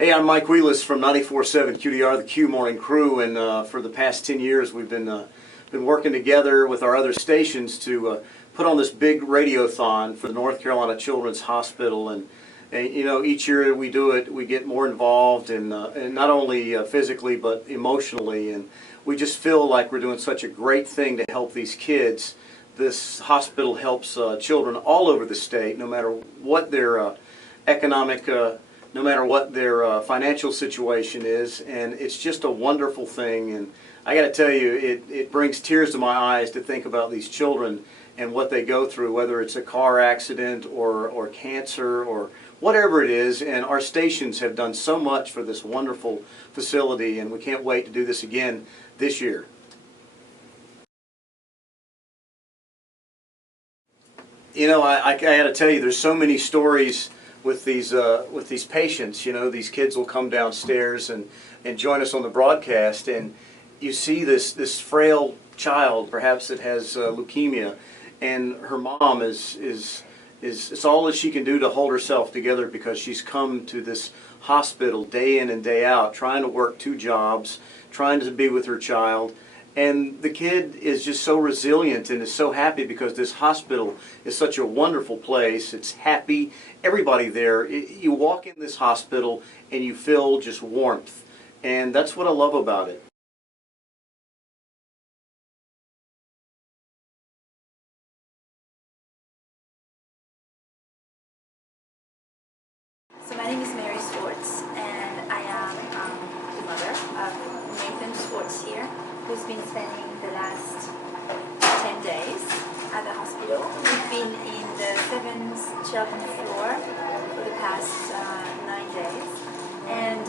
Hey, I'm Mike Wheelis from 94.7 QDR, the Q Morning Crew, and for the past 10 years we've been working together with our other stations to put on this big radiothon for the North Carolina Children's Hospital. And you know, each year we do it, we get more involved, and not only physically but emotionally, and we just feel like we're doing such a great thing to help these kids. This hospital helps children all over the state, no matter what their economic no matter what their financial situation is, and it's just a wonderful thing. And I got to tell you, it brings tears to my eyes to think about these children and what they go through, whether it's a car accident or cancer or whatever it is. And our stations have done so much for this wonderful facility, and we can't wait to do this again this year. You know, I got to tell you, there's so many stories with these patients. You know, these kids will come downstairs and join us on the broadcast, and you see this frail child, perhaps that has leukemia, and her mom is it's all that she can do to hold herself together, because she's come to this hospital day in and day out, trying to work 2 jobs, trying to be with her child. And the kid is just so resilient and is so happy, because this hospital is such a wonderful place. It's happy. Everybody there, you walk in this hospital and you feel just warmth. And that's what I love about it. So my name is Mary Swartz, and I am the mother of Nathan Swartz here, who's been spending the last 10 days at the hospital. We've been in the 7th Childen floor for the past 9 days, and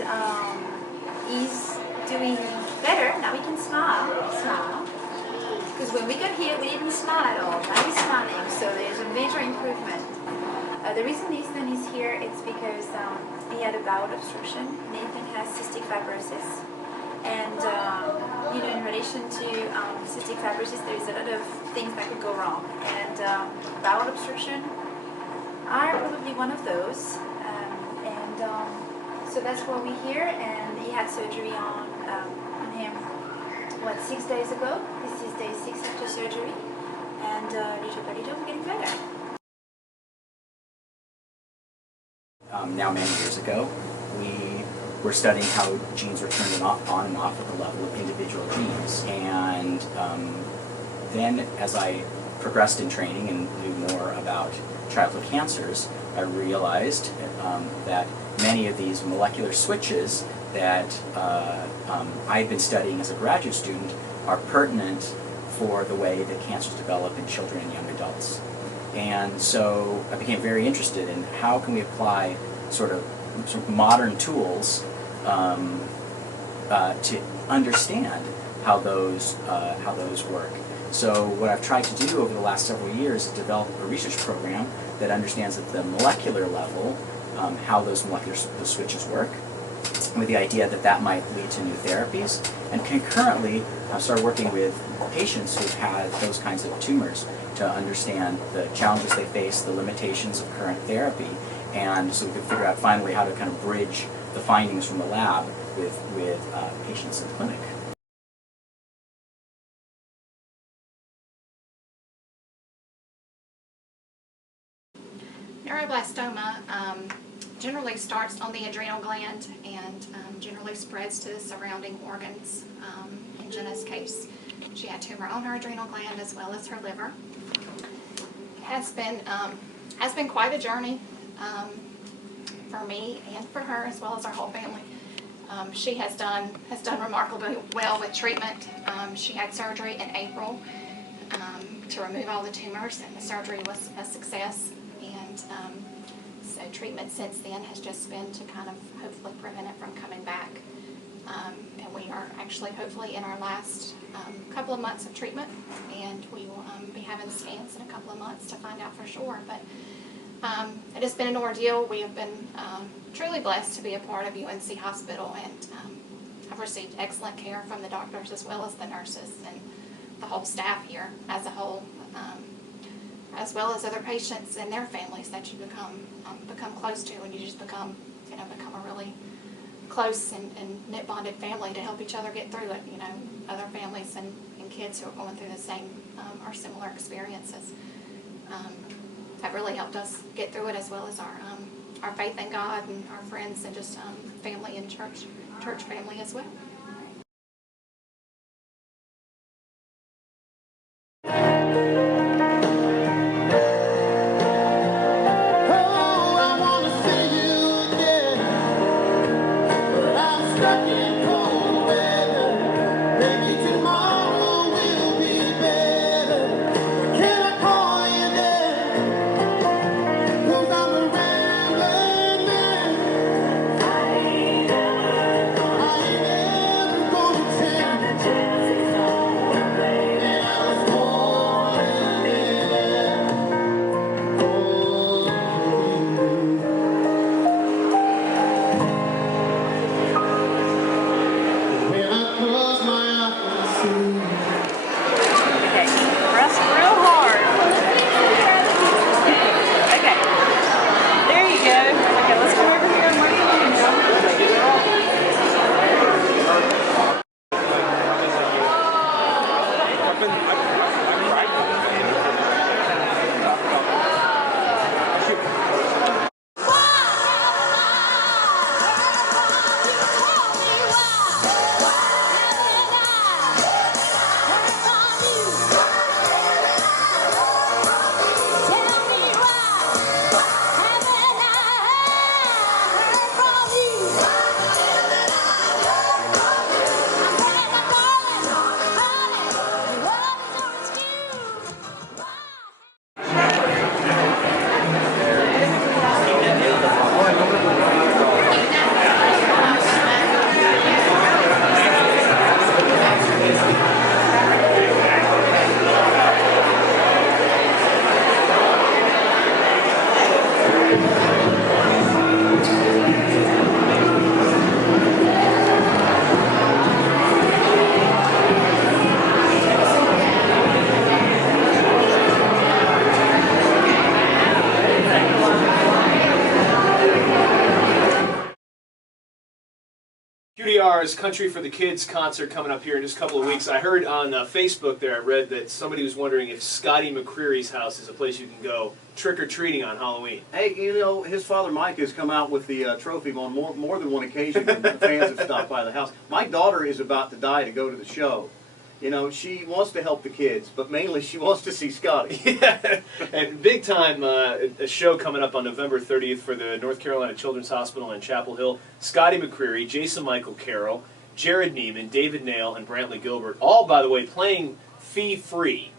he's doing better. Now we can smile, because when we got here we didn't smile at all. Now he's smiling, so there's a major improvement. The reason Nathan is here is because he had a bowel obstruction. Nathan has cystic fibrosis. And, you know, in relation to cystic fibrosis, there's a lot of things that could go wrong. And bowel obstruction are probably one of those. So that's why we're here. And he had surgery on him, 6 days ago. This is day 6 after surgery. And little by little, we're getting better. Now many years ago, we were studying how genes were turned on and off at the level of individual genes. And then as I progressed in training and knew more about childhood cancers, I realized that many of these molecular switches that I had been studying as a graduate student are pertinent for the way that cancers develop in children and young adults. And so I became very interested in how can we apply sort of modern tools to understand how those work. So what I've tried to do over the last several years is develop a research program that understands at the molecular level how those molecular switches work, with the idea that that might lead to new therapies. And concurrently, I've started working with patients who've had those kinds of tumors to understand the challenges they face, the limitations of current therapy, and so we can figure out finally how to kind of bridge the findings from the lab with patients in the clinic. Neuroblastoma generally starts on the adrenal gland and generally spreads to the surrounding organs. In Jenna's case, she had tumor on her adrenal gland as well as her liver. It has been quite a journey for me and for her, as well as our whole family. She has done remarkably well with treatment. She had surgery in April to remove all the tumors, and the surgery was a success. And so treatment since then has just been to kind of hopefully prevent it from coming back. And we are actually hopefully in our last couple of months of treatment, and we will be having scans in a couple of months to find out for sure. But it has been an ordeal. We have been truly blessed to be a part of UNC Hospital, and I've received excellent care from the doctors as well as the nurses and the whole staff here as a whole, as well as other patients and their families that you become close to, and you just become a really close and knit bonded family to help each other get through it. You know, other families and kids who are going through the same or similar experiences have really helped us get through it, as well as our faith in God and our friends and just family and church family as well. QDR's Country for the Kids concert coming up here in just a couple of weeks. I heard on Facebook there, I read that somebody was wondering if Scotty McCreary's house is a place you can go trick-or-treating on Halloween. Hey, you know, his father Mike has come out with the trophy on more than one occasion when the fans have stopped by the house. My daughter is about to die to go to the show. You know, she wants to help the kids, but mainly she wants to see Scotty. Yeah, and big time a show coming up on November 30th for the North Carolina Children's Hospital in Chapel Hill. Scotty McCreary, Jason Michael Carroll, Jared Neiman, David Nail, and Brantley Gilbert, all, by the way, playing fee-free.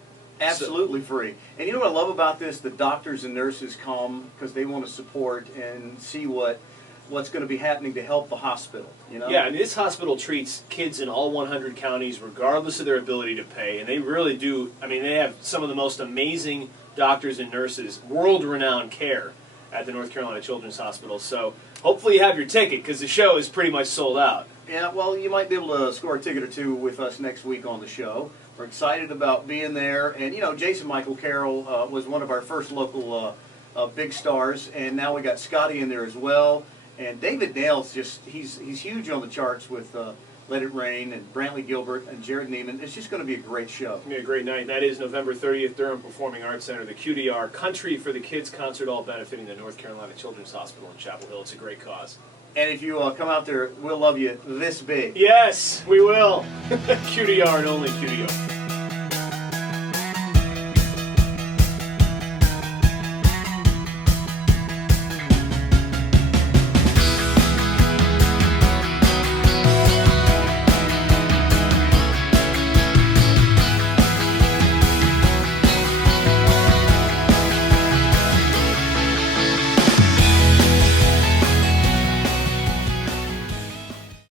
Absolutely free. And you know what I love about this? The doctors and nurses come because they want to support and see what's going to be happening to help the hospital. You know? Yeah, and this hospital treats kids in all 100 counties regardless of their ability to pay, and they really do. I mean, they have some of the most amazing doctors and nurses, world-renowned care at the North Carolina Children's Hospital. So hopefully you have your ticket, because the show is pretty much sold out. Yeah, well, you might be able to score a ticket or two with us next week on the show. We're excited about being there. And, you know, Jason Michael Carroll was one of our first local big stars, and now we got Scotty in there as well. And David Nail's just, he's huge on the charts with Let It Rain and Brantley Gilbert and Jared Neiman. It's just going to be a great show. It's going to be a great night. That is November 30th, Durham Performing Arts Center, the QDR Country for the Kids concert, all benefiting the North Carolina Children's Hospital in Chapel Hill. It's a great cause. And if you come out there, we'll love you this big. Yes, we will. QDR and only QDR.